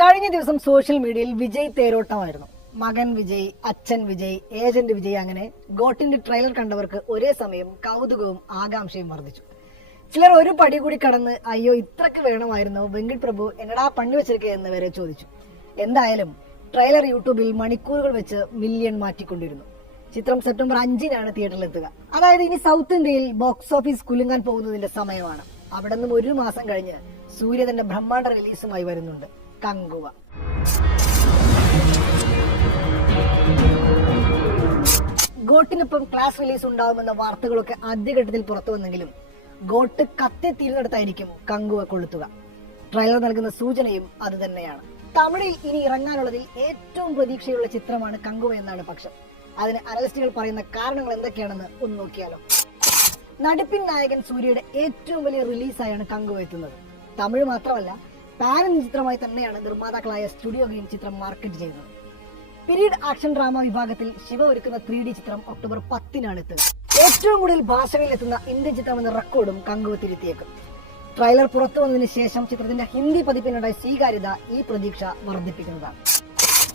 കഴിഞ്ഞ ദിവസം സോഷ്യൽ മീഡിയയിൽ വിജയ് തേരോട്ടമായിരുന്നു. മകൻ വിജയ് അച്ഛൻ വിജയ് ഏജന്റ് വിജയ് അങ്ങനെ ഗോട്ടിന്റെ ട്രെയിലർ കണ്ടവർക്ക് ഒരേ സമയം കൗതുകവും ആകാംക്ഷയും വർദ്ധിച്ചു. ചിലർ ഒരു പടി കൂടി കടന്ന് അയ്യോ ഇത്രക്ക് വേണമായിരുന്നു വെങ്കിട് പ്രഭു എന്നടാ പണി വെച്ചിരിക്കുക എന്ന് വരെ ചോദിച്ചു. എന്തായാലും ട്രെയിലർ യൂട്യൂബിൽ മണിക്കൂറുകൾ വെച്ച് മില്യൺ മാറ്റിക്കൊണ്ടിരുന്നു. ചിത്രം സെപ്റ്റംബർ അഞ്ചിനാണ് തിയേറ്ററിലെത്തുക. അതായത് ഇനി സൗത്ത് ഇന്ത്യയിൽ ബോക്സ് ഓഫീസ് കുലുങ്ങാൻ പോകുന്നതിന്റെ സമയമാണ്. അവിടെ നിന്നും ഒരു മാസം കഴിഞ്ഞ് സൂര്യ തന്റെ റിലീസുമായി വരുന്നുണ്ട്. കങ്കുവ ഗോട്ടിനൊപ്പം ക്ലാസ് റിലീസ് ഉണ്ടാവുമെന്ന വാർത്തകളൊക്കെ ആദ്യഘട്ടത്തിൽ പുറത്തു വന്നെങ്കിലും ഗോട്ട് കത്തി തീരുന്നിടത്തായിരിക്കും കങ്കുവ കൊളുത്തുക. ട്രെയിലർ നൽകുന്ന സൂചനയും അത് തന്നെയാണ്. തമിഴിൽ ഇനി ഇറങ്ങാനുള്ളതിൽ ഏറ്റവും പ്രതീക്ഷയുള്ള ചിത്രമാണ് കങ്കുവ എന്നാണ് പക്ഷം. അതിന് അനലിസ്റ്റുകൾ പറയുന്ന കാരണങ്ങൾ എന്തൊക്കെയാണെന്ന് ഒന്ന് നോക്കിയാലോ. നടിപ്പിൻ നായകൻ സൂര്യയുടെ ഏറ്റവും വലിയ റിലീസായാണ് കങ്കുവ എത്തുന്നത്. തമിഴ് മാത്രമല്ല ഇന്ത്യൻ ചിത്രമായി തന്നെയാണ് നിർമ്മാതാക്കളായ സ്റ്റുഡിയോ ഗെയിം ചിത്രം മാർക്കറ്റ് ചെയ്തത്. പീരീഡ് ആക്ഷൻ ഡ്രാമ വിഭാഗത്തിൽ ശിവ ഒരുക്കുന്ന ത്രീ ഡി ചിത്രം ഒക്ടോബർ പത്തിനാണ് എത്തുന്നത് ഏറ്റവും കൂടുതൽ ഭാഷകളിൽ എത്തുന്ന ഇന്ത്യൻ ചിത്രം എന്ന റെക്കോർഡും കങ്കുവ തിരുത്തിയേക്കും ട്രെയിലർ പുറത്തു വന്നതിന് ശേഷം ചിത്രത്തിന്റെ ഹിന്ദി പതിപ്പിനുണ്ടായ സ്വീകാര്യത ഈ പ്രതീക്ഷ വർദ്ധിപ്പിക്കുന്നതാണ്.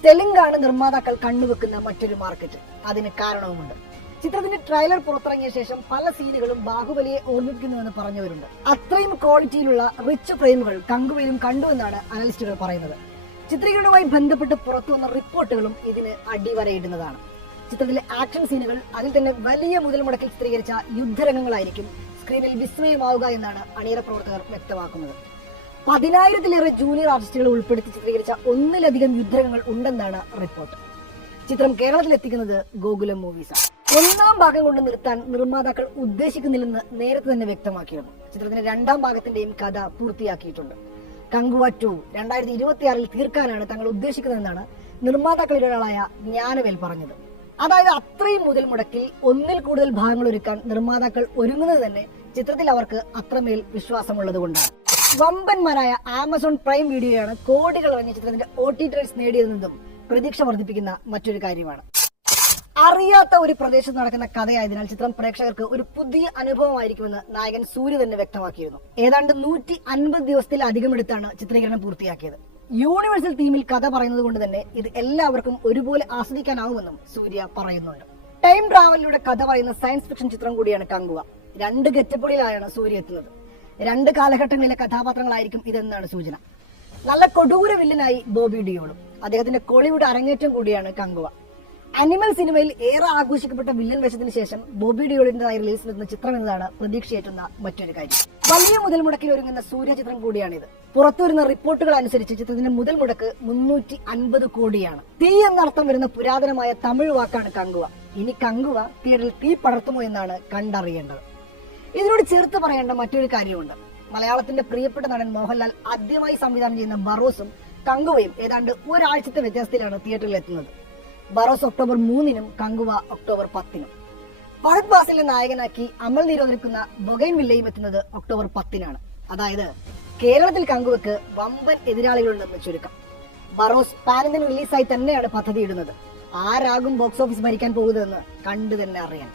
തെലുങ്കാണ് നിർമ്മാതാക്കൾ കണ്ണുവെക്കുന്ന മറ്റൊരു മാർക്കറ്റ് അതിന് കാരണവുമുണ്ട്. ചിത്രത്തിന്റെ ട്രെയിലർ പുറത്തിറങ്ങിയ ശേഷം പല സീനുകളും ബാഹുബലിയെ ഓർമ്മിപ്പിക്കുന്നുവെന്ന് പറഞ്ഞവരുണ്ട്. അത്രയും ക്വാളിറ്റിയിലുള്ള റിച്ച് ഫ്രെയിമുകൾ കങ്കുവയിലും കണ്ടുവെന്നാണ് അനലിസ്റ്റുകൾ പറയുന്നത്. ചിത്രീകരണവുമായി ബന്ധപ്പെട്ട് പുറത്തു വന്ന റിപ്പോർട്ടുകളും ഇതിന് അടിവരയിടുന്നതാണ്. ചിത്രത്തിലെ ആക്ഷൻ സീനുകൾ അതിൽ തന്നെ വലിയ മുതൽ മുടക്കിൽ ചിത്രീകരിച്ച യുദ്ധരംഗങ്ങളായിരിക്കും സ്ക്രീനിൽ വിസ്മയമാവുക എന്നാണ് അണിയറ പ്രവർത്തകർ വ്യക്തമാക്കുന്നത്. പതിനായിരത്തിലേറെ ജൂനിയർ ആർട്ടിസ്റ്റുകൾ ഉൾപ്പെടുത്തി ചിത്രീകരിച്ച ഒന്നിലധികം യുദ്ധരംഗങ്ങൾ ഉണ്ടെന്നാണ് റിപ്പോർട്ട്. ചിത്രം കേരളത്തിൽ എത്തിക്കുന്നത് ഗോകുലം മൂവീസാണ് ഒന്നാം ഭാഗം കൊണ്ട് നിർത്താൻ നിർമ്മാതാക്കൾ ഉദ്ദേശിക്കുന്നില്ലെന്ന് നേരത്തെ തന്നെ വ്യക്തമാക്കിയിരുന്നു. ചിത്രത്തിന്റെ രണ്ടാം ഭാഗത്തിന്റെയും കഥ പൂർത്തിയാക്കിയിട്ടുണ്ട്. കങ്കുവ ടു രണ്ടായിരത്തി ഇരുപത്തിയാറിൽ തീർക്കാനാണ് തങ്ങൾ ഉദ്ദേശിക്കുന്നതെന്നാണ് നിർമ്മാതാക്കളിൽ ഒരാളായ ജ്ഞാനവേൽ പറഞ്ഞത്. അതായത് അത്രയും മുതൽ മുടക്കിൽ ഒന്നിൽ കൂടുതൽ ഭാഗങ്ങൾ ഒരുക്കാൻ നിർമ്മാതാക്കൾ ഒരുങ്ങുന്നത് തന്നെ ചിത്രത്തിൽ അവർക്ക് അത്രമേൽ വിശ്വാസമുള്ളത് കൊണ്ടാണ്. വമ്പന്മാരായ ആമസോൺ പ്രൈം വീഡിയോയാണ് കോടികൾ ഇറങ്ങിയ ചിത്രത്തിന്റെ ഒ ടി ട്രേഡ്സ് നേടിയതെന്നതും പ്രതീക്ഷ വർദ്ധിപ്പിക്കുന്ന മറ്റൊരു കാര്യമാണ്. അറിയാത്ത ഒരു പ്രദേശത്ത് നടക്കുന്ന കഥയായതിനാൽ ചിത്രം പ്രേക്ഷകർക്ക് ഒരു പുതിയ അനുഭവമായിരിക്കുമെന്ന് നായകൻ സൂര്യ തന്നെ വ്യക്തമാക്കിയിരുന്നു. ഏതാണ്ട് നൂറ്റി അൻപത് ദിവസത്തിലധികം എടുത്താണ് ചിത്രീകരണം പൂർത്തിയാക്കിയത്. യൂണിവേഴ്സൽ തീമിൽ കഥ പറയുന്നത് കൊണ്ട് തന്നെ ഇത് എല്ലാവർക്കും ഒരുപോലെ ആസ്വദിക്കാനാവുമെന്നും സൂര്യ പറയുന്നുണ്ട്. ടൈം ട്രാവലിലൂടെ കഥ പറയുന്ന സയൻസ് ഫിക്ഷൻ ചിത്രം കൂടിയാണ് കങ്കുവ. രണ്ട് ഗെറ്റപ്പുകളിലായാണ് സൂര്യ എത്തുന്നത്. രണ്ട് കാലഘട്ടങ്ങളിലെ കഥാപാത്രങ്ങളായിരിക്കും ഇതെന്നാണ് സൂചന. നല്ല കൊടൂര വില്ലനായി ബോബി ഡിയോളും. അദ്ദേഹത്തിന്റെ കോളിവുഡ് അരങ്ങേറ്റം കൂടിയാണ് കങ്കുവ. അനിമൽ സിനിമയിൽ ഏറെ ആഘോഷിക്കപ്പെട്ട വില്ലൻ വേഷത്തിന് ശേഷം ബോബി ഡിയോളിന്റെതായി റിലീസ് ചെയ്യുന്ന ചിത്രം എന്നതാണ് പ്രതീക്ഷയേറ്റുന്ന മറ്റൊരു കാര്യം. വലിയ മുതൽ മുടക്കിൽ ഒരുങ്ങുന്ന സൂര്യ ചിത്രം കൂടിയാണിത്. പുറത്തുവരുന്ന റിപ്പോർട്ടുകൾ അനുസരിച്ച് ചിത്രത്തിന്റെ മുതൽ മുടക്ക് മുന്നൂറ്റി അൻപത് കോടിയാണ്. തീ എന്നർത്ഥം വരുന്ന പുരാതനമായ തമിഴ് വാക്കാണ് കങ്കുവ. ഇനി കങ്കുവ തിയേറ്ററിൽ തീ പടർത്തുമോ എന്നാണ് കണ്ടറിയേണ്ടത്. ഇതിനോട് ചേർത്ത് പറയേണ്ട മറ്റൊരു കാര്യമുണ്ട്. മലയാളത്തിന്റെ പ്രിയപ്പെട്ട നടൻ മോഹൻലാൽ ആദ്യമായി സംവിധാനം ചെയ്യുന്ന ബറോസും കങ്കുവയും ഏതാണ്ട് ഒരാഴ്ചത്തെ വ്യത്യാസത്തിലാണ് തിയേറ്ററിൽ എത്തുന്നത്. ബറോസ് ഒക്ടോബർ മൂന്നിനും കങ്കുവ ഒക്ടോബർ പത്തിനും. ഭരത് ബാസിലെ നായകനാക്കി അമൽ നിരോധിക്കുന്ന ബൊഗൈൻ വില്ലയും എത്തുന്നത് ഒക്ടോബർ പത്തിനാണ്. അതായത് കേരളത്തിൽ കങ്കുവയ്ക്ക് വമ്പൻ എതിരാളികളുണ്ടെന്ന് ചുരുക്കം. ബറോസ് പാനിന്ത്യൻ റിലീസായി തന്നെയാണ് പദ്ധതി ഇടുന്നത്. ആരാകും ബോക്സ് ഓഫീസ് ഭരിക്കാൻ പോകുന്നതെന്ന് കണ്ടു തന്നെ അറിയാൻ.